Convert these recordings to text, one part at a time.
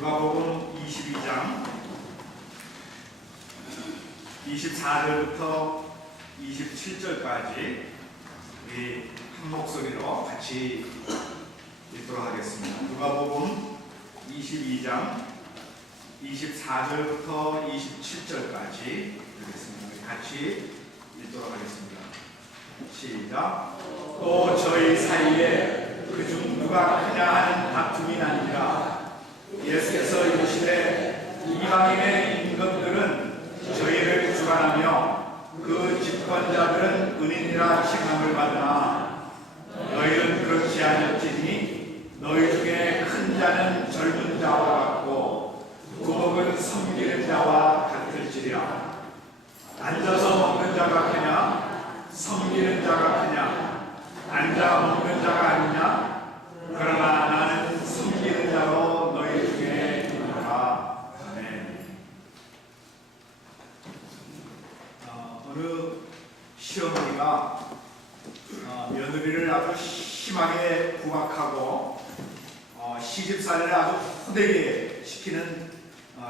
누가복음 22장 24절부터 27절까지 우리 한 목소리로 같이 읽도록 하겠습니다. 누가복음 22장 24절부터 27절까지 읽겠습니다. 우리 같이 읽도록 하겠습니다. 시작. 또 저희 사이에 그중 누가 크냐 하는 다툼이 나니라. 예수께서 이르시되 이방인의 임금들은 저희를 주관하며 그 집권자들은 은인이라 칭함을 받으나 너희는 그렇지 아니었지니 너희 중에 큰 자는 젊은 자와 같고 부복은 섬기는 자와 같을지리라. 앉아서 먹는 자가 크냐 섬기는 자가 크냐 앉아 먹는 자가 아니냐. 그러나 나는 섬기는 자로 너희 중에 있노라. 아멘. 어느 시어머니가 며느리를 아주 심하게 구박하고 시집살이를 아주 호되게 시키는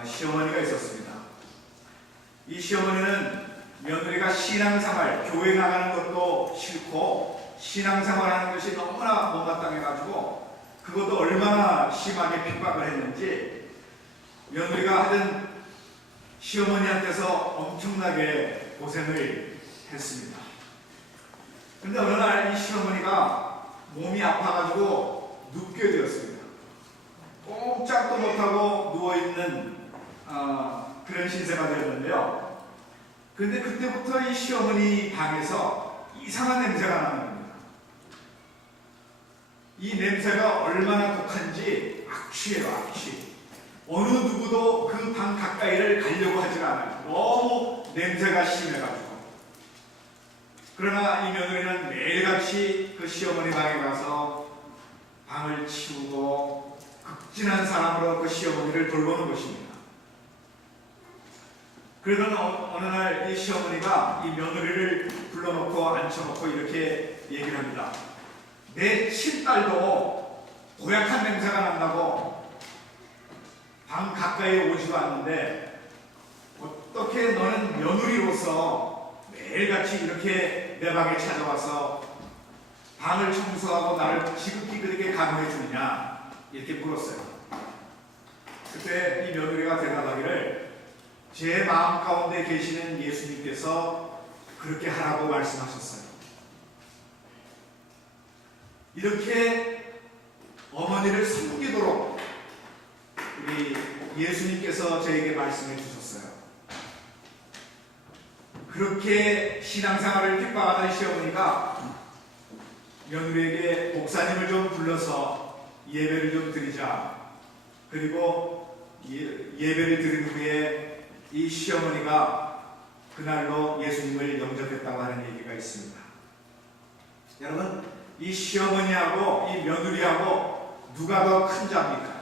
시어머니가 있었습니다. 이 시어머니는 며느리가 신앙생활, 교회 나가는 것도 싫고 신앙생활하는 것이 너무나 못마땅해가지고 그것도 얼마나 심하게 핍박을 했는지 며느리가 하던 시어머니한테서 엄청나게 고생을 했습니다. 그런데 어느 날 이 시어머니가 몸이 아파가지고 눕게 되었습니다. 꼼짝도 못하고 누워있는 그런 신세가 되었는데요. 그런데 그때부터 이 시어머니 방에서 이상한 냄새가 나는 겁니다. 이 냄새가 얼마나 독한지 악취예요, 악취. 어느 누구도 그 방 가까이를 가려고 하지 않아요. 너무 냄새가 심해가지고. 그러나 이 며느리는 매일같이 그 시어머니 방에 가서 방을 치우고 극진한 사랑으로 그 시어머니를 돌보는 것입니다. 그러던 어느 날 이 시어머니가 이 며느리를 불러놓고 앉혀놓고 이렇게 얘기를 합니다. 내 친딸도 고약한 냄새가 난다고 방 가까이 오지도 않는데 어떻게 너는 며느리로서 매일같이 이렇게 내 방에 찾아와서 방을 청소하고 나를 지극히 그렇게 간호해 주느냐 이렇게 물었어요. 그때 이 며느리가 대답하기를 제 마음 가운데 계시는 예수님께서 그렇게 하라고 말씀하셨어요. 이렇게 어머니를 섬기도록 우리 예수님께서 저에게 말씀해 주셨어요. 그렇게 신앙생활을 핍박하는 시어머니가 며느리에게 목사님을 좀 불러서 예배를 좀 드리자. 그리고 예배를 드린 후에 이 시어머니가 그날로 예수님을 영접했다고 하는 얘기가 있습니다. 여러분, 이 시어머니하고 이 며느리하고 누가 더 큰 자입니까?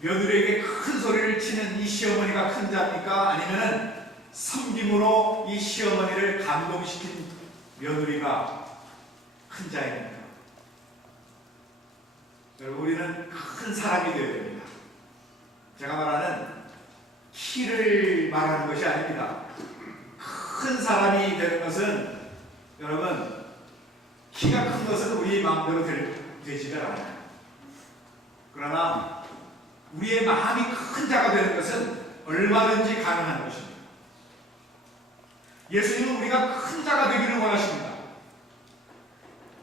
며느리에게 큰 소리를 치는 이 시어머니가 큰 자입니까? 아니면은 섬김으로 이 시어머니를 감동시킨 며느리가 큰 자입니까? 여러분, 우리는 큰 사람이 되어야 됩니다. 제가 말하는 키를 말하는 것이 아닙니다. 큰 사람이 되는 것은 여러분, 키가 큰 것은 우리 마음대로 되지가 않아요. 그러나 우리의 마음이 큰 자가 되는 것은 얼마든지 가능한 것입니다. 예수님은 우리가 큰 자가 되기를 원하십니다.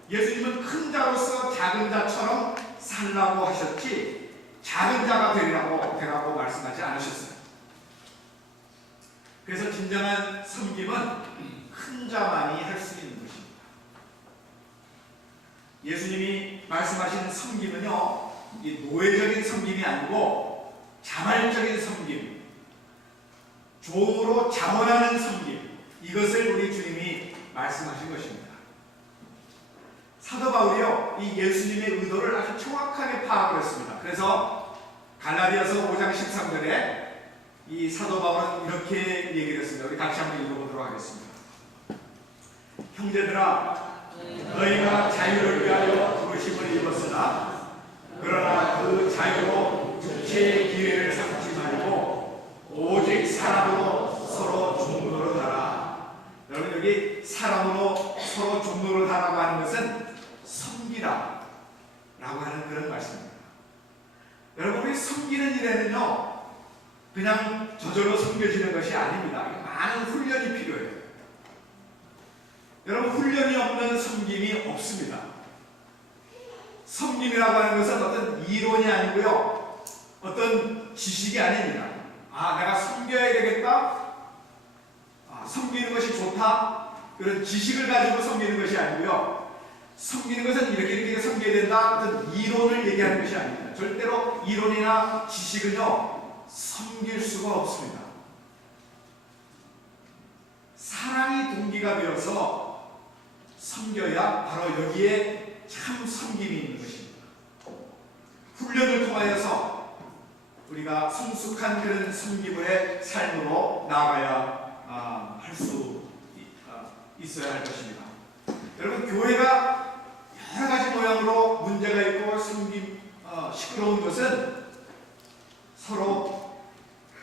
예수님은 큰 자로서 작은 자처럼 살라고 하셨지 작은 자가 되라고 말씀하지 않으셨어요. 그래서 진정한 섬김은 큰 자만이 할 수 있는 것입니다. 예수님이 말씀하시는 섬김은요, 이 노예적인 섬김이 아니고 자발적인 섬김, 종으로 자원하는 섬김, 이것을 우리 주님이 말씀하신 것입니다. 사도 바울이요, 이 예수님의 의도를 아주 정확하게 파악을 했습니다. 그래서 갈라디아서 5장 13절에 이 사도 바울은 이렇게 얘기를 했습니다. 우리 같이 한번 읽어보도록 하겠습니다. 형제들아, 너희가 자유를 위하여 부르심을 입었으나 그러나 그 자유로 말씀입니다. 여러분, 우리 섬기는 일에는요, 그냥 저절로 섬겨지는 것이 아닙니다. 많은 훈련이 필요해요. 여러분, 훈련이 없는 섬김이 없습니다. 섬김이라고 하는 것은 어떤 이론이 아니고요, 어떤 지식이 아닙니다. 내가 섬겨야 되겠다, 섬기는 것이 좋다, 그런 지식을 가지고 섬기는 것이 아니고요, 섬기는 것은 이렇게 섬겨야 된다, 어떤 이론을 얘기하는 것이 아닙니다. 절대로 이론이나 지식은요, 섬길 수가 없습니다. 사랑이 동기가 되어서 섬겨야 바로 여기에 참 섬김이 있는 것입니다. 훈련을 통하여서 우리가 성숙한 그런 섬김의 삶으로 나아가야 할 수 있어야 할 것입니다. 여러분, 교회가 여러 가지 모양으로 문제가 있고 시끄러운 것은 서로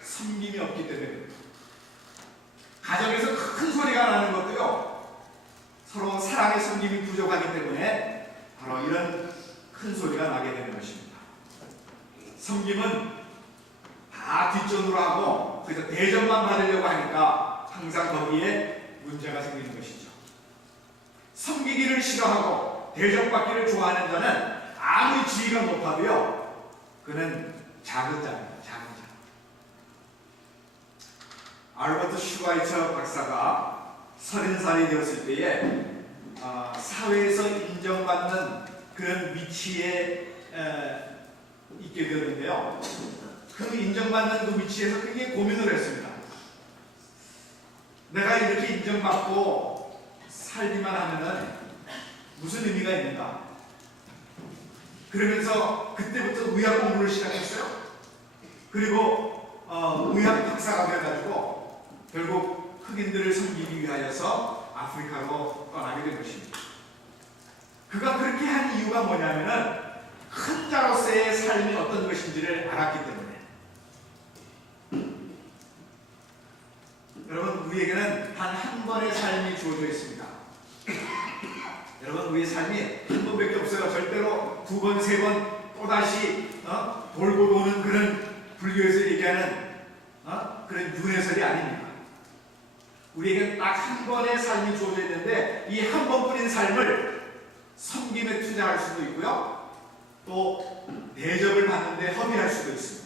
섬김이 없기 때문입니다. 가정에서 큰 소리가 나는 것도요, 서로 사랑의 섬김이 부족하기 때문에 바로 이런 큰 소리가 나게 되는 것입니다. 섬김은 다 뒷전으로 하고 그래서 대접만 받으려고 하니까 항상 거기에 문제가 생기는 것이죠. 섬기기를 싫어하고 대접받기를 좋아하는 자는 아무리 지위가 높아도요, 그는 작은 자입니다. 작은 자. 알버트 슈바이처 박사가 30살이 되었을 때에 사회에서 인정받는 그런 위치에 있게 되었는데요, 그 인정받는 그 위치에서 굉장히 고민을 했습니다. 내가 이렇게 인정받고 살기만 하면은 무슨 의미가 있는가? 그러면서 그때부터 의학 공부를 시작했어요. 그리고 의학 박사가 되어가지고 결국 흑인들을 섬기기 위하여서 아프리카로 떠나게 된 것입니다. 그가 그렇게 한 이유가 뭐냐면은 큰 자로서의 삶이 어떤 것인지를 알았기 때문에. 여러분, 우리에게는 단 한 번의 삶이 주어져 있습니다. 여러분, 우리의 삶이 한 번밖에 없어요. 절대로 두 번, 세 번 또다시 돌고 도는 그런 불교에서 얘기하는 그런 윤회설이 아닙니다. 우리에게는 딱 한 번의 삶이 주어져 있는데 이 한 번뿐인 삶을 섬김에 투자할 수도 있고요, 또 대접을 받는데 허비할 수도 있습니다.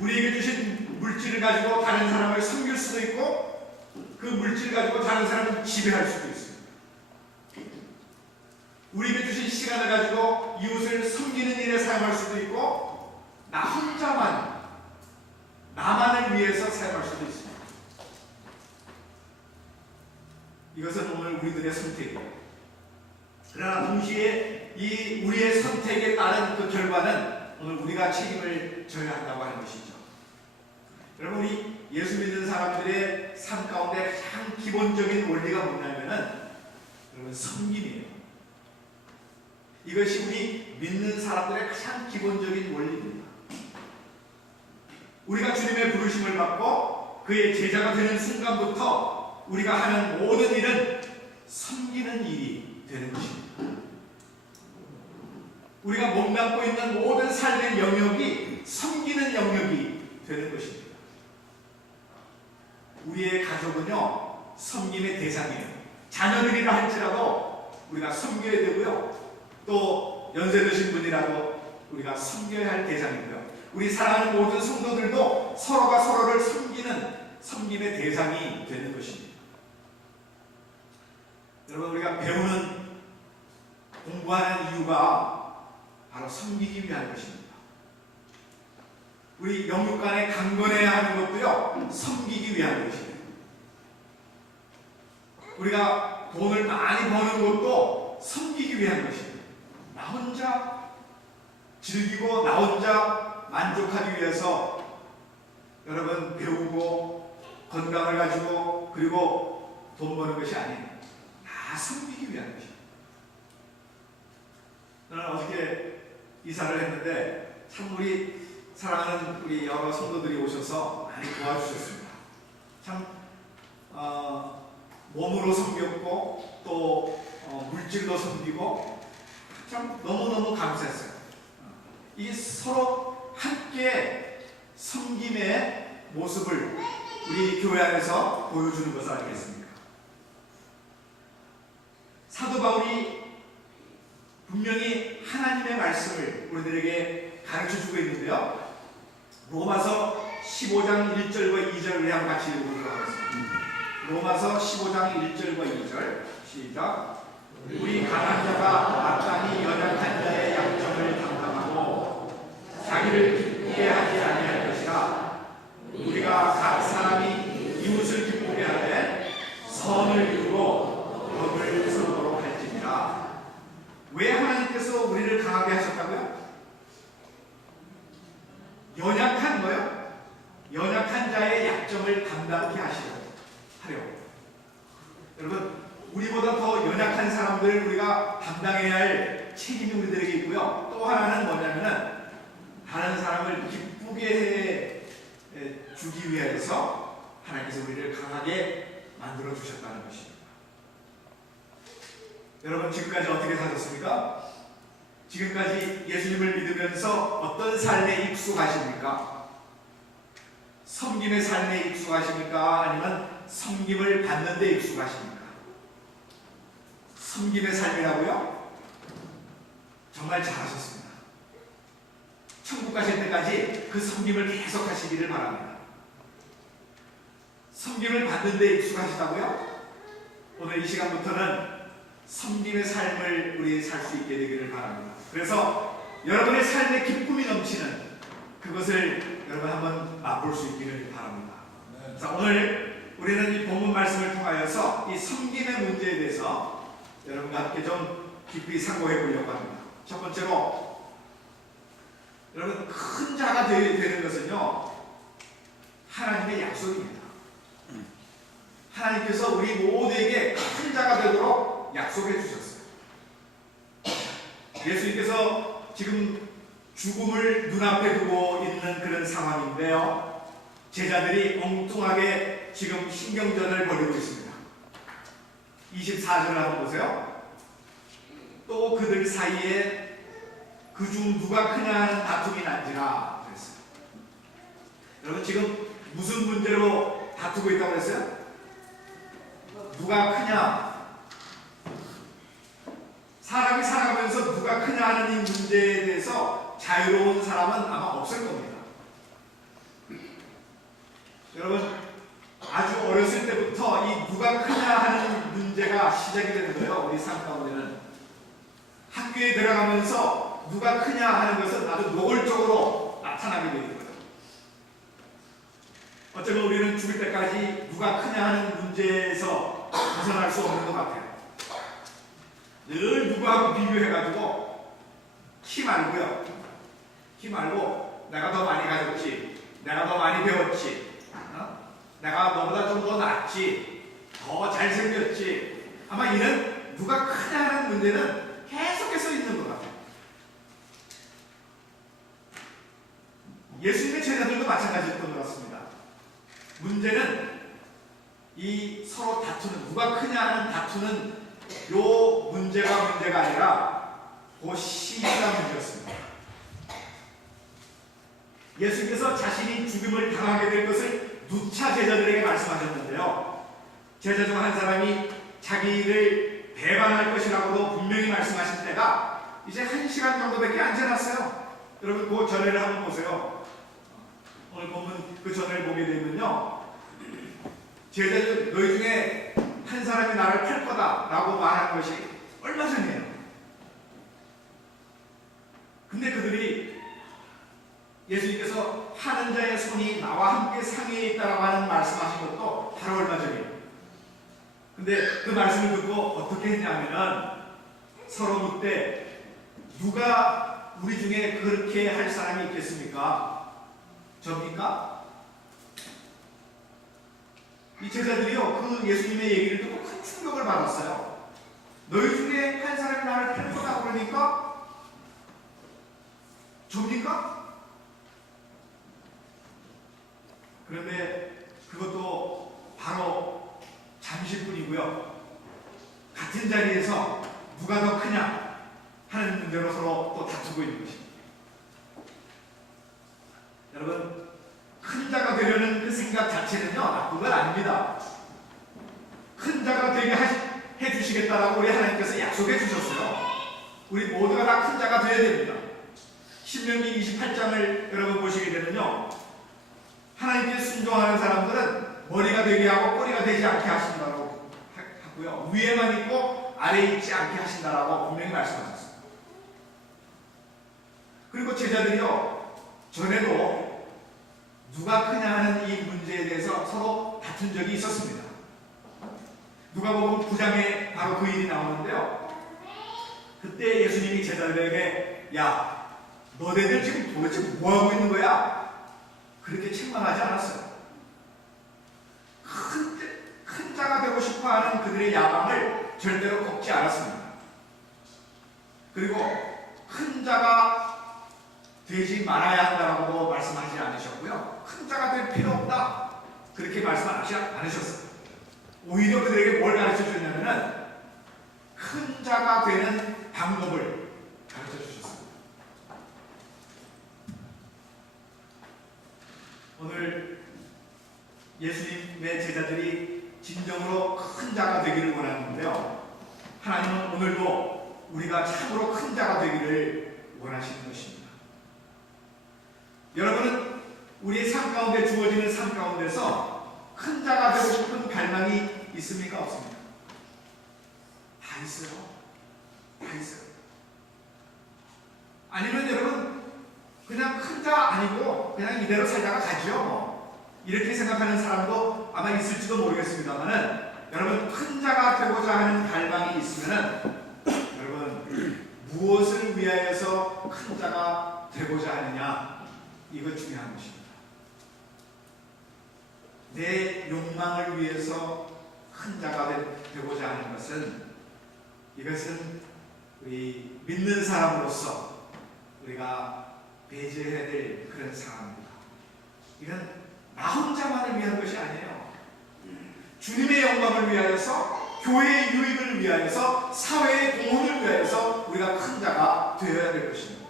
우리에게 주신 물질을 가지고 다른 사람을 섬길 수도 있고, 그 물질을 가지고 다른 사람을 지배할 수도 있습니다. 우리에게 주신 시간을 가지고 이웃을 섬기는 일에 사용할 수도 있고, 나 혼자만, 나만을 위해서 사용할 수도 있습니다. 이것은 오늘 우리들의 선택이에요. 그러나 동시에 이 우리의 선택에 따른 그 결과는 오늘 우리가 책임을 져야 한다고 하는 것이죠. 여러분, 우리 예수 믿는 사람들의 삶 가운데 가장 기본적인 원리가 뭐냐면은 여러분, 섬김이에요. 이것이 우리 믿는 사람들의 가장 기본적인 원리입니다. 우리가 주님의 부르심을 받고 그의 제자가 되는 순간부터 우리가 하는 모든 일은 섬기는 일이 되는 것입니다. 우리가 몸담고 있는 모든 삶의 영역이 섬기는 영역이 되는 것입니다. 우리의 가족은요, 섬김의 대상이에요. 자녀들이라 할지라도 우리가 섬겨야 되고요, 또 연세 드신 분이라도 우리가 섬겨야 할 대상이고요, 우리 사랑하는 모든 성도들도 서로가 서로를 섬기는 섬김의 대상이 되는 것입니다. 여러분, 우리가 배우는, 공부하는 이유가 바로 섬기기 위한 것입니다. 우리 영육 간에 강건해야 하는 것도요, 섬기기 위한 것이에요. 우리가 돈을 많이 버는 것도 섬기기 위한 것입니다. 나 혼자 즐기고 나 혼자 만족하기 위해서 여러분 배우고 건강을 가지고 그리고 돈 버는 것이 아니에요. 다 섬기기 위한 것입니다. 저는 어저께 이사를 했는데 참 우리 사랑하는 우리 여러 성도들이 오셔서 많이 도와주셨습니다. 참 몸으로 섬겼고 또 물질로 섬기고 참 너무너무 감사했어요. 이 서로 함께 섬김의 모습을 우리 교회 안에서 보여주는 것을 아니겠습니까? 사도 바울이 분명히 하나님의 말씀을 우리들에게 가르쳐주고 있는데요. 로마서 15장 1절과 2절 우리 한번 같이 읽어보도록 하겠습니다. 로마서 15장 1절과 2절 시작. 우리 가난한 자가 마땅히 연약한 자의 약점을 담당하고 자기를 기쁘게 하지 아니할 것이라. 우리가 각 사람이 이웃을 기쁘게 하되 선을 이루고 덕을 서도록 할지니라. 왜 하나님께서 우리를 강하게 하셨다고요? 연약한 거요? 연약한 자의 약점을 담당케 하려고. 여러분, 우리보다 더 연약한 사람들을 우리가 담당해야 할 책임이 우리들에게 있고요. 또 하나는 뭐냐면은 다른 사람을 기쁘게 주기 위해서 하나님께서 우리를 강하게 만들어 주셨다는 것입니다. 여러분, 지금까지 어떻게 사셨습니까? 지금까지 예수님을 믿으면서 어떤 삶에 익숙하십니까? 섬김의 삶에 익숙하십니까? 아니면 섬김을 받는 데 익숙하십니까? 섬김의 삶이라고요? 정말 잘하셨습니다. 천국 가실 때까지 그 섬김을 계속 하시기를 바랍니다. 섬김을 받는 데 익숙하시다고요? 오늘 이 시간부터는 섬김의 삶을 우리 살 수 있게 되기를 바랍니다. 그래서 여러분의 삶에 기쁨이 넘치는 그것을 여러분 한번 맛볼 수 있기를 바랍니다. 자, 오늘 우리는 이 본문 말씀을 통하여서 이 섬김의 문제에 대해서 여러분과 함께 좀 깊이 상고해 보려고 합니다. 첫 번째로, 여러분, 큰 자가 되는 것은요, 하나님의 약속입니다. 하나님께서 우리 모두에게 큰 자가 되도록 약속해 주셨어요. 예수님께서 지금 죽음을 눈앞에 두고 있는 그런 상황인데요, 제자들이 엉뚱하게 지금 신경전을 벌이고 있습니다. 24절을 한번 보세요. 또 그들 사이에 그중 누가 크냐 하는 다툼이 난지라 그랬어요. 여러분, 지금 무슨 문제로 다투고 있다고 그랬어요? 누가 크냐? 사람이 살아가면서 누가 크냐 하는 이 문제에 대해서 자유로운 사람은 아마 없을 겁니다. 여러분, 아주 어렸을 때부터 이 누가 크냐 하는 문제가 시작이 되는 거예요. 우리 삶 가운데는 학교에 들어가면서 누가 크냐 하는 것은 아주 노골적으로 나타나게 되는 거예요. 어쩌면 우리는 죽을 때까지 누가 크냐 하는 문제에서 벗어날 수 없는 것 같아요. 늘 누구하고 비교해가지고 키 말고요. 키 말고 내가 더 많이 가졌지, 내가 더 많이 배웠지, 내가 너보다 좀 더 낫지, 더 잘생겼지. 아마 이런 누가 크냐 하는 문제는 계속해서 있는 것 같아요. 예수님의 제자들도 마찬가지였던 것 같습니다. 문제는 이 서로 다투는, 누가 크냐 하는 다투는 요 문제가 아니라 그 시기가 문제였습니다. 예수님께서 자신이 죽음을 당하게 될 것을 누차 제자들에게 말씀하셨는데요, 제자 중 한 사람이 자기를 배반할 것이라고도 분명히 말씀하신 때가 이제 1시간 정도밖에 안 지났어요. 여러분, 그 전회를 한번 보세요. 오늘 보면 그 전회를 보게 되면요, 제자들 너희 중에 한 사람이 나를 팔 거다라고 말한 것이 얼마 전이에요. 근데 그들이 예수님께서 하는 자의 손이 나와 함께 상위에 있다라고 하는 말씀하신 것도 바로 얼마 전이에요. 근데 그 말씀을 듣고 어떻게 했냐면은 서로 묻되 누가 우리 중에 그렇게 할 사람이 있겠습니까? 접니까? 이 제자들이요, 그 예수님의 얘기를 듣고 큰 충격을 받았어요. 너희 중에 한 사람이 나를 팔 거다 그러니까 접니까? 그런데 그것도 바로 잠시뿐이고요. 같은 자리에서 누가 더 크냐, 하는 문제로 서로 또 다투고 있는 것입니다. 여러분, 큰 자가 되려는 그 생각 자체는요, 나쁜 건 아닙니다. 큰 자가 되게 해주시겠다라고 우리 하나님께서 약속해 주셨어요. 우리 모두가 다 큰 자가 되어야 됩니다. 신명기 28장을 여러분 보시게 되면요, 하나님께 순종하는 사람들은 머리가 되게 하고 꼬리가 되지 않게 하신다고 하고요, 위에만 있고 아래에 있지 않게 하신다라고 분명히 말씀하셨습니다. 그리고 제자들이요, 전에도 누가 크냐 하는 이 문제에 대해서 서로 다툰 적이 있었습니다. 누가복음 9장에 바로 그 일이 나오는데요, 그때 예수님이 제자들에게 야, 너네들 지금 도대체 뭐하고 있는 거야? 그렇게 책망하지 않았어요. 큰 자가 되고 싶어하는 그들의 야망을 절대로 꺾지 않았습니다. 그리고 큰 자가 되지 말아야 한다고 말씀하지 않으셨고요, 큰 자가 될 필요 없다 그렇게 말씀하지 않으셨어요. 오히려 그들에게 뭘 가르쳐 주냐면은 큰 자가 되는 방법을 가르쳐 주셨습니다. 오늘 예수님의 제자들이 진정으로 큰 자가 되기를 원하는데요, 하나님은 오늘도 우리가 참으로 큰 자가 되기를 원하시는 것입니다. 여러분은 우리의 삶 가운데 주어지는 삶 가운데서 큰 자가 되고 싶은 갈망이 있습니까? 없습니까? 다 있어요. 다 있어요. 아니면 여러분 그냥 큰 자 아니고 그냥 이대로 살다가 가죠. 이렇게 생각하는 사람도 아마 있을지도 모르겠습니다만은, 여러분 큰 자가 되고자 하는 갈망이 있으면은 여러분 무엇을 위하여서 큰 자가 되고자 하느냐, 이거 중요한 것입니다. 내 욕망을 위해서 큰 자가 되고자 하는 것은, 이것은 우리 믿는 사람으로서 우리가 배제해야 될 그런 상황입니다. 이건 나 혼자만을 위한 것이 아니에요. 주님의 영광을 위하여서, 교회의 유익을 위하여서, 사회의 공헌을 위하여서 우리가 큰 자가 되어야 될 것입니다.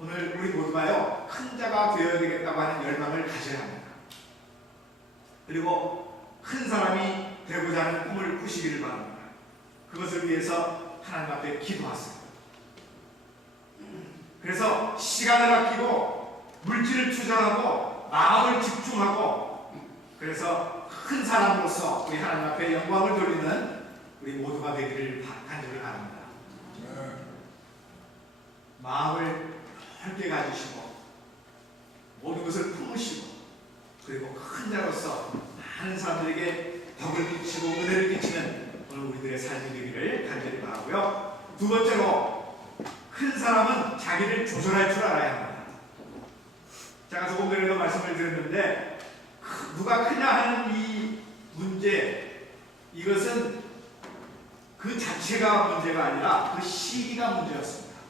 오늘 우리 모두가요, 큰 자가 되어야 되겠다고 하는 열망을 가져야 합니다. 그리고 큰 사람이 되고자 하는 꿈을 꾸시기를 바랍니다. 그것을 위해서 하나님 앞에 기도하세요. 그래서 시간을 아끼고 물질을 투자하고 마음을 집중하고, 그래서 큰 사람으로서 우리 하나님 앞에 영광을 돌리는 우리 모두가 되기를 간절히 바랍니다. 마음을 넓게 가지시고 모든 것을 품으시고, 그리고 큰 자로서 많은 사람들에게 덕을 끼치고 은혜를 끼치는 오늘 우리들의 삶이 되기를 간절히 바라고요. 두 번째로, 큰 사람은 자기를 조절할 줄 알아야 합니다. 제가 조금 전에도 말씀을 드렸는데, 누가 크냐 하는 이 문제, 이것은 그 자체가 문제가 아니라 그 시기가 문제였습니다.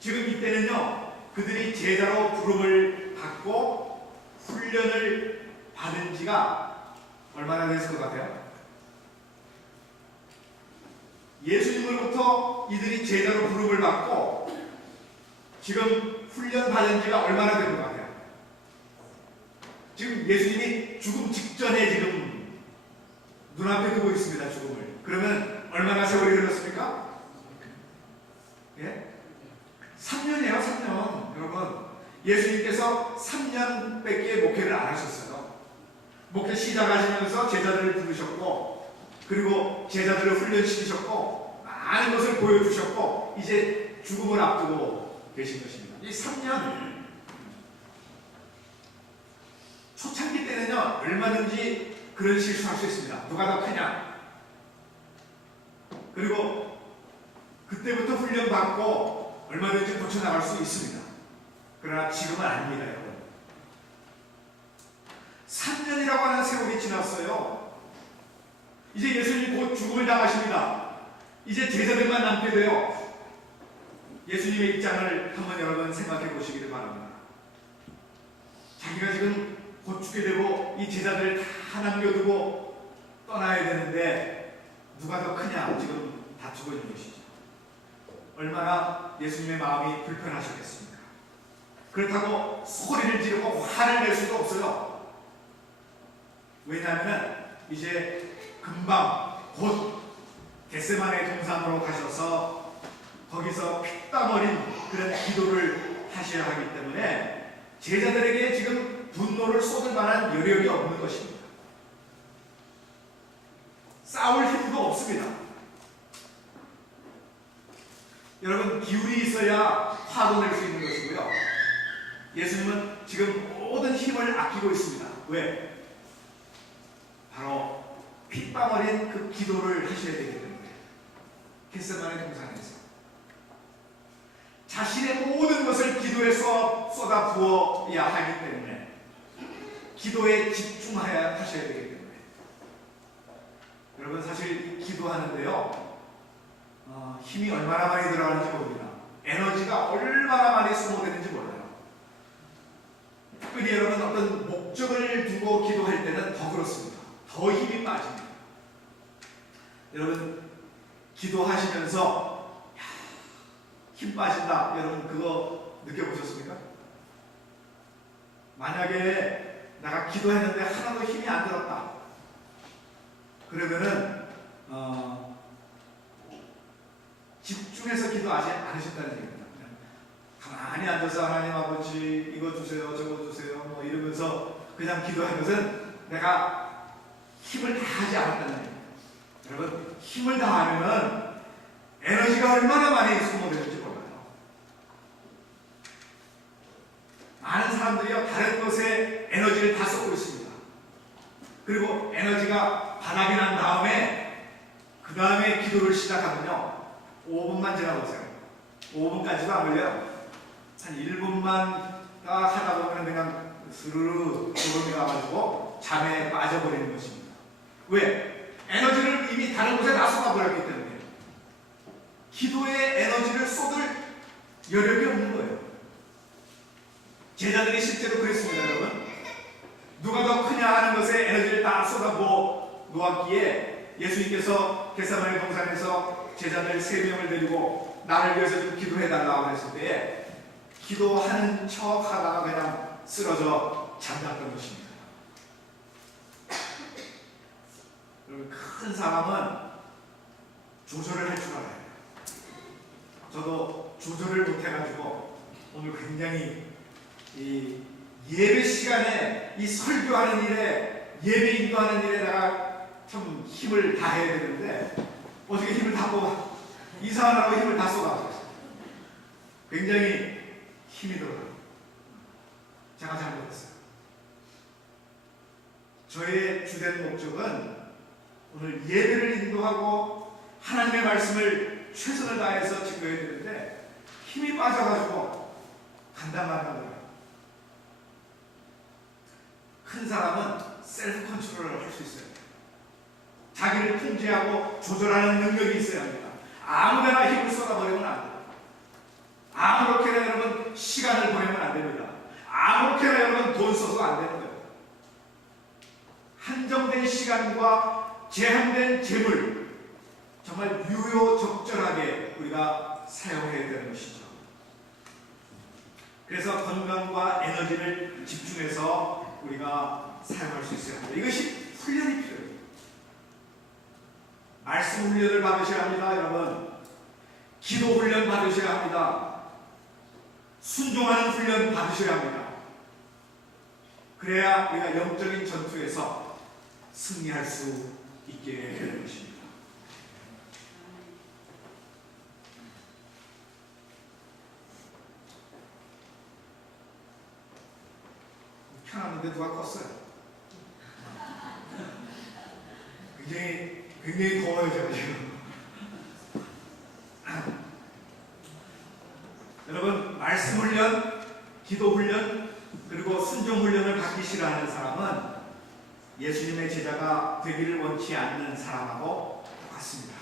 지금 이때는요, 그들이 제자로 부름을 받고 훈련을 받은 지가 얼마나 됐을 것 같아요? 예수님으로부터 이들이 제자로 부름을 받고 지금 훈련 받은 지가 얼마나 된 것 같아요? 지금 예수님이 죽음 직전에 지금 눈앞에 두고 있습니다. 죽음을. 그러면 얼마나 세월이 흘렀습니까? 예? 3년이에요. 3년. 여러분, 예수님께서 3년밖에 목회를 안 하셨어요. 목회 시작하시면서 제자들을 부르셨고, 그리고 제자들을 훈련시키셨고, 많은 것을 보여주셨고, 이제 죽음을 앞두고 계신 것입니다. 이 3년, 초창기 때는요, 얼마든지 그런 실수할 수 있습니다. 누가 더 크냐? 그리고 그때부터 훈련받고 얼마든지 고쳐나갈 수 있습니다. 그러나 지금은 아닙니다, 여러분. 3년이라고 하는 세월이 지났어요. 이제 예수님이 곧 죽음을 당하십니다. 이제 제자들만 남게 돼요. 예수님의 입장을 한번 여러분 생각해 보시기를 바랍니다. 자기가 지금 곧 죽게 되고 이 제자들을 다 남겨두고 떠나야 되는데 누가 더 크냐? 지금 다투고 있는 것이죠. 얼마나 예수님의 마음이 불편하셨겠습니까? 그렇다고 소리를 지르고 화를 낼 수도 없어요. 왜냐하면 이제 금방 곧 겟세마네 동산으로 가셔서 거기서 피땀 어린 그런 기도를 하셔야 하기 때문에 제자들에게 지금 분노를 쏟을 만한 여력이 없는 것입니다. 싸울 힘도 없습니다. 여러분, 기운이 있어야 화도 낼 수 있는 것이고요. 예수님은 지금 모든 힘을 아끼고 있습니다. 왜? 바로 핏땀 어린 그 기도를 하셔야 되기 때문에. 겟세마네 동산에서 자신의 모든 것을 기도에 쏟아 부어야 하기 때문에, 기도에 집중하셔야 되기 때문에. 여러분, 사실 기도하는데요, 힘이 얼마나 많이 들어가는지 모릅니다. 에너지가 얼마나 많이 소모되는지 몰라요. 특별히 여러분, 어떤 목적을 두고 기도할 때는 더 그렇습니다. 더 힘이 빠집니다. 여러분, 기도하시면서 힘 빠진다, 여러분 그거 느껴보셨습니까? 만약에 내가 기도했는데 하나도 힘이 안 들었다, 그러면은 집중해서 기도하지 않으신다는 얘기입니다. 그냥 가만히 앉아서 하나님 아버지 이거 주세요 저거 주세요 뭐 이러면서 그냥 기도하는 것은 내가 힘을 다하지 않았다는 얘기입니다. 여러분, 힘을 다하면은 에너지가 얼마나 많이 소모되는지 몰라요. 많은 사람들이요, 다른 것에 에너지를 다 쏟고 있습니다. 그리고 에너지가 바닥이 난 다음에 그 다음에 기도를 시작하면요, 5분만 지나보세요. 5분까지도 안 걸려요. 한 1분만 하다 보면 그냥 스르르 졸음이 와가지고 잠에 빠져버리는 것입니다. 왜? 에너지를 이미 다른 곳에 다 쏟아버렸기 때문에. 기도에 에너지를 쏟을 여력이 없는 거예요. 제자들이 실제로 그랬습니다, 여러분. 누가 더 크냐 하는 것에 에너지를 다 쏟아부어 놓았기에 예수님께서 겟세마네 동산에서 제자들 3명을 데리고 나를 위해서 좀 기도해달라고 했을 때 기도하는 척 하다가 그냥 쓰러져 잠잤던 것입니다. 여러분, 큰 사람은 조절을 할 줄 알아요. 저도 조절을 못해가지고 오늘 굉장히 이 예배 시간에 이 설교하는 일에, 예배 인도하는 일에 내가 참 힘을 다해야 되는데 어떻게 힘을 다 뽑아, 이상하다고 힘을 다 쏟아버렸어요. 굉장히 힘이 들어요. 제가 잘못했어요. 저의 주된 목적은 오늘 예배를 인도하고 하나님의 말씀을 최선을 다해서 증거해야 되는데 힘이 빠져가지고 간단하다고요. 큰 사람은 셀프 컨트롤을 할 수 있어요. 자기를 통제하고 조절하는 능력이 있어야 합니다. 아무데나 힘을 쏟아버리면 안 돼요. 아무렇게나 여러분 시간을 보내면 안 됩니다. 아무렇게나 여러분 돈 써서 안 되는 거예요. 한정된 시간과 제한된 재물, 정말 유효적절하게 우리가 사용해야 되는 것이죠. 그래서 건강과 에너지를 집중해서 우리가 사용할 수 있어야 합니다. 이것이 훈련이 필요해요. 말씀 훈련을 받으셔야 합니다, 여러분. 기도 훈련 받으셔야 합니다. 순종하는 훈련 받으셔야 합니다. 그래야 우리가 영적인 전투에서 승리할 수 있게 되는 것입니다. 켜놨는데 누가 껐어요? 굉장히 더워요, 제가 지금. 여러분, 말씀 훈련, 기도 훈련, 그리고 순종 훈련을 받기 싫어하는 사람은 예수님의 제자가 되기를 원치 않는 사람하고 똑같습니다.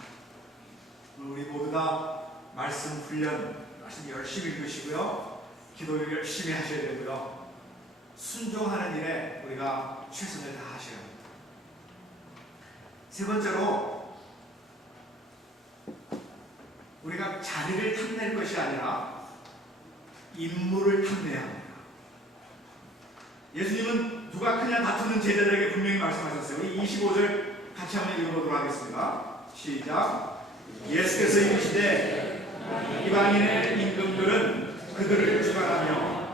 우리 모두 다 말씀 훈련, 말씀 열심히 읽으시고요, 기도 열심히 하셔야 되고요, 순종하는 일에 우리가 최선을 다하셔야 합니다. 세 번째로 우리가 자리를 탐낼 것이 아니라 임무를 탐내야 합니다. 예수님은 누가 크냐 다투는 제자들에게 분명히 말씀하셨어요. 우리 25절 같이 한번 읽어보도록 하겠습니다. 시작. 예수께서 이르시되 이방인의 임금들은 그들을 주관하며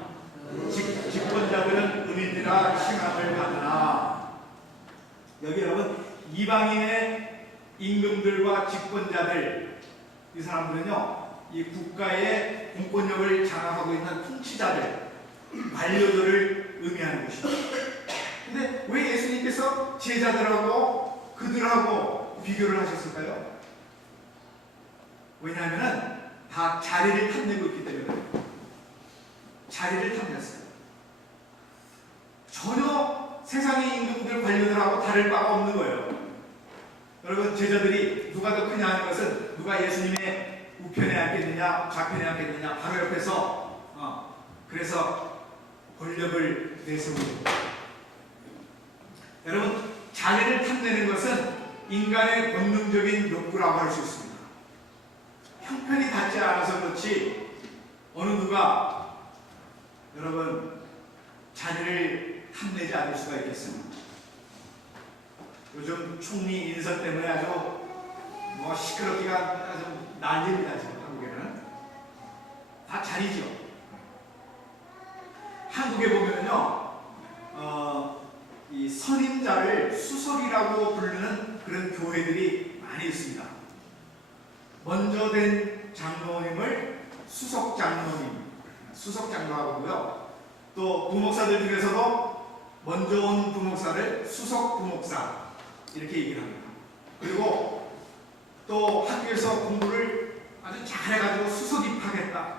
집권자들은 은인이라 칭함을 받으나. 여기 여러분 이방인의 임금들과 집권자들, 이 사람들은요 이 국가의 공권력을 장악하고 있는 통치자들, 관료들을 의미하는 것입니다. 근데 왜 예수님께서 제자들하고 그들하고 비교를 하셨을까요? 왜냐하면 다 자리를 탐내고 있기 때문에. 자리를 탐냈어요. 전혀 세상의 임금들 관료들하고 다를 바가 없는 거예요. 여러분 제자들이 누가 더 크냐 하는 것은 누가 예수님의 우편에 앉겠느냐 좌편에 앉겠느냐 바로 옆에서 그래서 권력을 내세우고. 여러분 자리를 탐내는 것은 인간의 본능적인 욕구라고 할 수 있습니다. 형편이 닿지 않아서 그렇지 어느 누가 여러분 자리를 탐내지 않을 수가 있겠습니다. 요즘 총리 인선 때문에 아주 시끄럽기가 아주 난립니다. 지금 한국에는 다 자리죠. 한국에 보면요 이 선임자를 수석이라고 부르는 그런 교회들이 많이 있습니다. 먼저 된 장로님을 수석 장로하고 하고요. 또 부목사들 중에서도 먼저 온 부목사를 수석 부목사 이렇게 얘기를 합니다. 그리고 또 학교에서 공부를 아주 잘해가지고 수석 입학했다,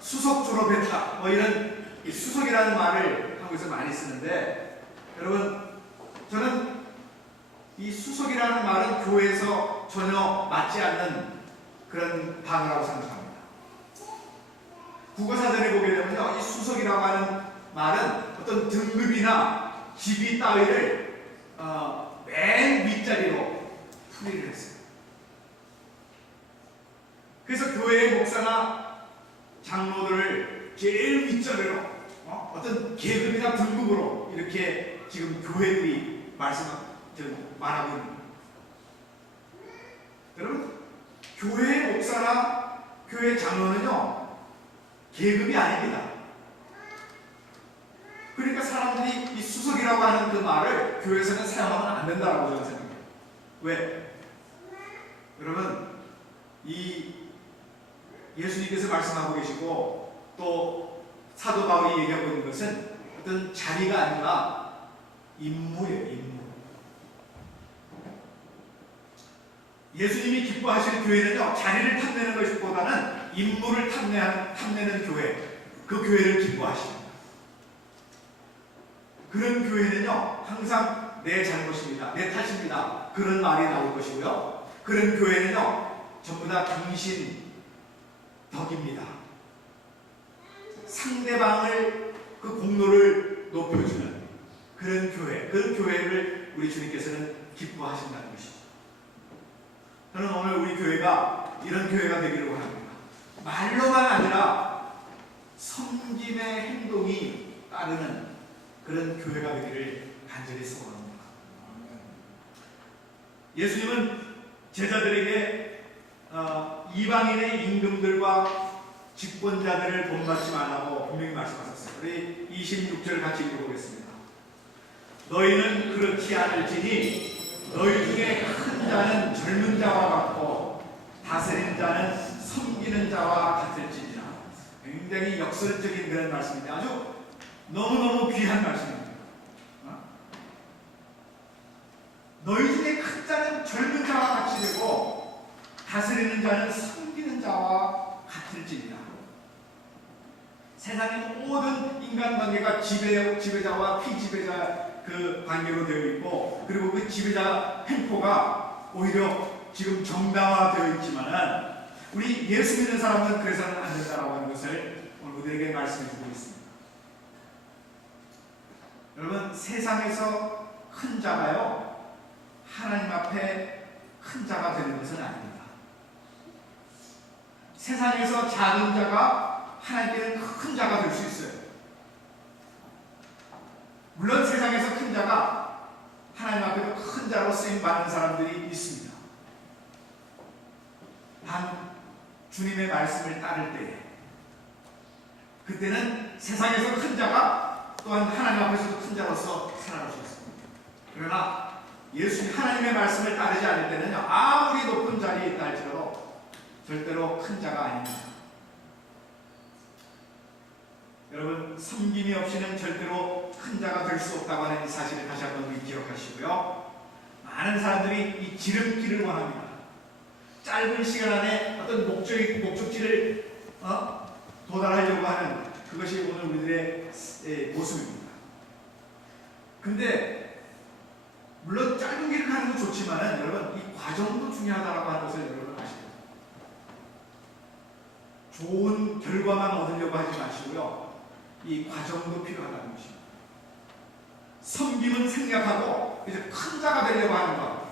수석 졸업했다, 이런 수석이라는 말을 한국에서 많이 쓰는데, 여러분 저는 이 수석이라는 말은 교회에서 전혀 맞지 않는 그런 단어라고 생각합니다. 국어사전에 보게 되면요, 이 수석이라고 하는 말은 어떤 등급이나 직위 따위를 맨 윗자리로 풀이를 했어요. 그래서 교회의 목사나 장로들을 제일 윗자리로 어떤 계급이나 등급으로 이렇게 지금 교회들이 말하고 있는 거예요. 여러분 교회의 목사나 교회 장로는요 계급이 아닙니다. 그러니까 사람들이 이 수석이라고 하는 그 말을 교회에서는 사용하면 안 된다라고 저는 생각해요. 왜? 여러분 이 예수님께서 말씀하고 계시고 또 사도 바울이 얘기하고 있는 것은 어떤 자리가 아니라 임무예요. 임무. 예수님이 기뻐하시는 교회는요 자리를 탐내는 것보다는 임무를 탐내는 교회, 그 교회를 기뻐하십니다. 그런 교회는요 항상 내 잘못입니다, 내 탓입니다, 그런 말이 나올 것이고요. 그런 교회는요 전부 다 당신 덕입니다. 상대방을 그 공로를 높여주는 그런 교회, 그런 교회를 우리 주님께서는 기뻐하신다는 것이죠. 저는 오늘 우리 교회가 이런 교회가 되기를 원합니다. 말로만 아니라 섬김의 행동이 따르는 그런 교회가 되기를 간절히 소원합니다. 예수님은 제자들에게 이방인의 임금들과 집권자들을 본받지 말라고 분명히 말씀하셨어요. 우리 26절 같이 읽어보겠습니다. 너희는 그렇지 않을지니 너희 중에 큰 자는 젊은 자와 같고 다스린 자는 섬기는 자와 같을지니라. 굉장히 역설적인 그런 말씀인데 아주 너무너무 귀한 말씀입니다. 너희 중에 큰 자는 젊은 자와 같이 되고 다스리는 자는 섬기는 자와 같을지니라. 세상의 모든 인간관계가 지배자와 피지배자 그 관계로 되어 있고, 그리고 그 지배자 횡포가 오히려 지금 정당화되어 있지만은 우리 예수 믿는 사람은 그래서는 안 된다라고 하는 것을 오늘 우리에게 말씀해 주고 있습니다. 여러분 세상에서 큰 자가요 하나님 앞에 큰 자가 되는 것은 아닙니다. 세상에서 작은 자가 하나님께는 큰 자가 될 수 있어요. 물론 세상에서 큰 자가 하나님 앞에도 큰 자로 쓰임 받는 사람들이 있습니다. 단 주님의 말씀을 따를 때에 그때는 세상에서 큰 자가 또한 하나님 앞에서도 큰 자로서 살아갈 수 있습니다. 그러나 예수님 하나님의 말씀을 따르지 않을 때는요, 아무리 높은 자리에 있다 할지라도 절대로 큰 자가 아닙니다. 여러분, 섬김이 없이는 절대로 큰 자가 될 수 없다고 하는 이 사실을 다시 한번 기억하시고요. 많은 사람들이 이 지름길을 원합니다. 짧은 시간 안에 어떤 목적지를 도달하려고 하는 그것이 오늘 우리들의 모습입니다. 근데 물론 짧은 길을 가는 건 좋지만은 여러분, 이 과정도 중요하다고 하는 것을 여러분 아시죠? 좋은 결과만 얻으려고 하지 마시고요. 이 과정도 필요하다는 것입니다. 섬김은 생략하고 이제 큰 자가 되려고 하는 것,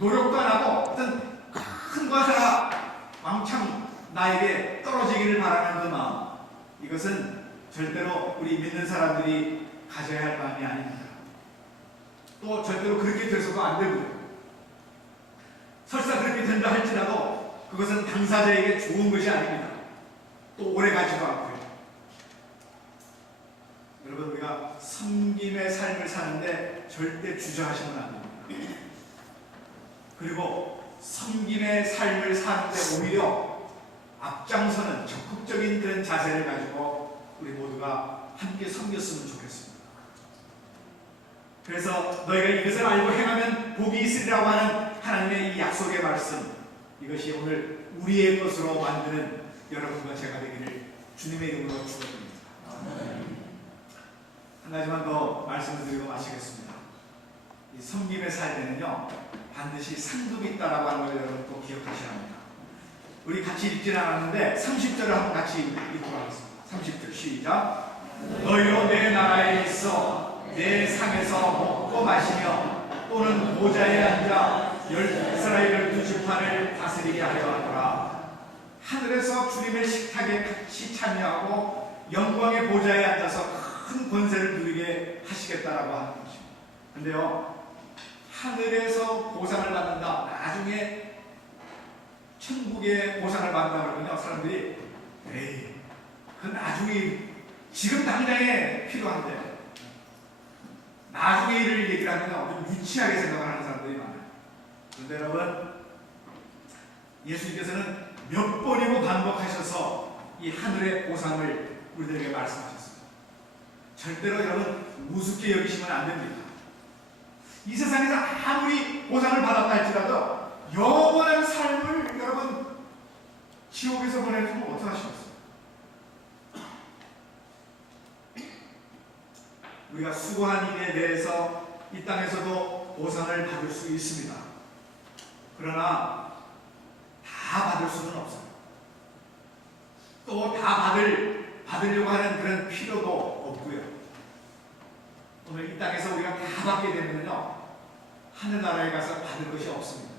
노력도 안 하고 어떤 큰 것이나 왕창 나에게 떨어지기를 바라는 그 마음, 이것은 절대로 우리 믿는 사람들이 가져야 할 마음이 아닙니다. 또 절대로 그렇게 돼서도 안 되고요. 설사 그렇게 된다 할지라도 그것은 당사자에게 좋은 것이 아닙니다. 또 오래 가지도 않고요. 여러분, 우리가 섬김의 삶을 사는데 절대 주저하시면 안 됩니다. 그리고 섬김의 삶을 사는데 오히려 앞장서는 적극적인 그런 자세를 가지고 우리 모두가 함께 섬겼으면 좋겠습니다. 그래서 너희가 이것을 알고 행하면 복이 있으리라고 하는 하나님의 이 약속의 말씀, 이것이 오늘 우리의 것으로 만드는 여러분과 제가 되기를 주님의 이름으로 축원드립니다. 한 가지만 더 말씀을 드리고 마치겠습니다. 이 섬김의 삶에는요, 반드시 상급이 있다라고 하는 걸 여러분 꼭 기억하셔야 합니다. 우리 같이 읽지는 않았는데 30절을 한번 같이 읽도록 하겠습니다. 30절 시작. 너희로 내 나라에 있어 내 상에서 먹고 마시며 또는 보좌에 앉아 이스라엘 12지파를 다스리게 하려 하더라. 하늘에서 주님의 식탁에 같이 참여하고 영광의 보좌에 앉아서 큰 권세를 누리게 하시겠다라고 하는 것입니다. 근데요, 하늘에서 보상을 받는다, 나중에 천국의 보상을 받는다 그러면요, 사람들이 에이, 그 나중에, 지금 당장에 필요한데 나중에 일을 얘기를 하면 좀 유치하게 생각하는 사람들이 많아요. 그런데 여러분, 예수님께서는 몇 번이고 반복하셔서 이 하늘의 보상을 우리들에게 말씀하셨습니다. 절대로 여러분 우습게 여기시면 안 됩니다. 이 세상에서 아무리 보상을 받았다 할지라도 영원한 삶을 여러분 지옥에서 보내주면 어떡하시겠어요? 우리가 수고한 일에 대해서 이 땅에서도 보상을 받을 수 있습니다. 그러나 다 받을 수는 없어요. 또 다 받으려고 하는 그런 필요도 없고요. 오늘 이 땅에서 우리가 다 받게 되면요, 하늘나라에 가서 받을 것이 없습니다.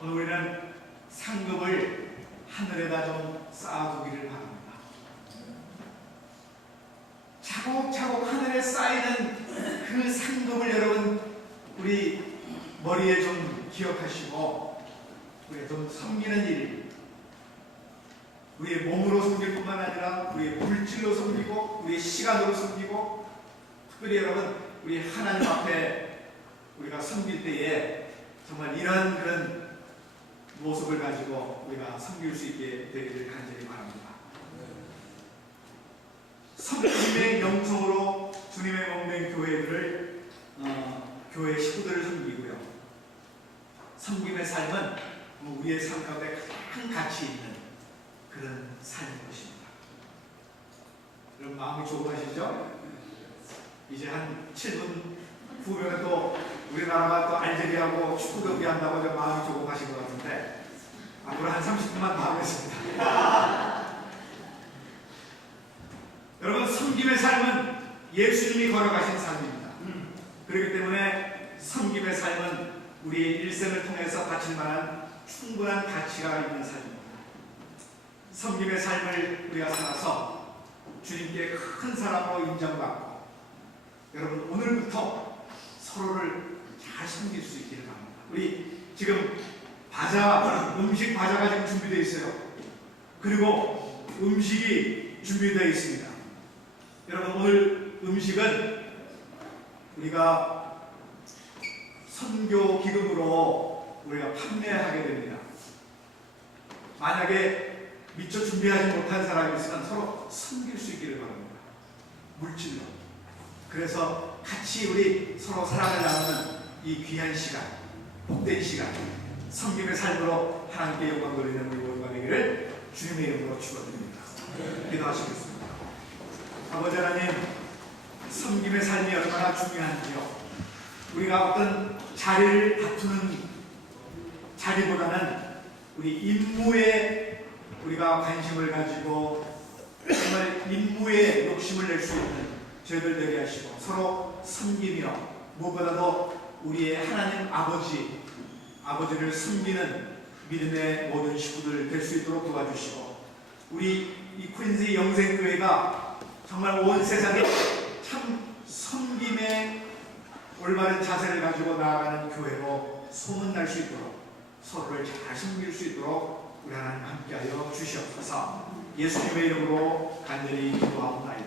오늘 우리는 상급을 하늘에다 좀 쌓아두기를 바랍니다. 차곡차곡 하늘에 쌓이는 그 상급을 여러분 우리 머리에 좀 기억하시고 우리가 좀 섬기는 일, 우리의 몸으로 섬길 뿐만 아니라 우리의 물질로 섬기고 우리의 시간으로 섬기고, 특별히 여러분 우리 하나님 앞에 우리가 섬길 때에 정말 이런 그런 모습을 가지고 우리가 섬길 수 있게 되기를 간절히 바랍니다. 섬김의 영성으로 주님의 몸된 교회들을 교회 식구들을 섬기고요. 섬김의 삶은 우리의 삶 가운데 큰 가치 있는 그런 삶인 것입니다. 여러분 마음이 조급하시죠? 이제 한 7분 후면 또 우리나라가 또 알제리하고 축구 경기 한다고 좀 마음이 조급하신 것 같은데 앞으로 한 30분만 더 하겠습니다. 여러분, 섬김의 삶은 예수님이 걸어가신 삶입니다. 그렇기 때문에 섬김의 삶은 우리의 일생을 통해서 바칠 만한 충분한 가치가 가치가 있는 삶입니다. 섬김의 삶을 우리가 살아서 주님께 큰 사랑으로 인정받고 여러분 오늘부터 서로를 잘 섬길 수 있기를 바랍니다. 우리 지금 음식 과자가 지금 준비되어 있어요. 그리고 음식이 준비되어 있습니다. 여러분 오늘 음식은 우리가 선교 기금으로 우리가 판매하게 됩니다. 만약에 미처 준비하지 못한 사람이 있으면 서로 섬길 수 있기를 바랍니다. 물질로. 그래서 같이 우리 서로 사랑을 나누는 이 귀한 시간, 복된 시간, 섬김의 삶으로 하나님께 영광 돌리는 우리 모두가 되기를 주님의 이름으로 축원드립니다. 기도하시겠습니다. 아버지 하나님, 섬김의 삶이 얼마나 중요한지요. 우리가 어떤 자리를 다투는 자리보다는 우리 임무에 우리가 관심을 가지고 정말 임무에 욕심을 낼 수 있는 저희들 되게 하시고 서로 섬기며 무엇보다도 우리의 하나님 아버지를 섬기는 믿음의 모든 식구들 될 수 있도록 도와주시고 우리 이 퀸즈 영생교회가 정말 온 세상에 참 섬김의 올바른 자세를 가지고 나아가는 교회로 소문날 수 있도록 서로를 잘 섬길 수 있도록 우리 하나님 함께하여 주시옵소서. 예수님의 이름으로 간절히 기도하옵나이다.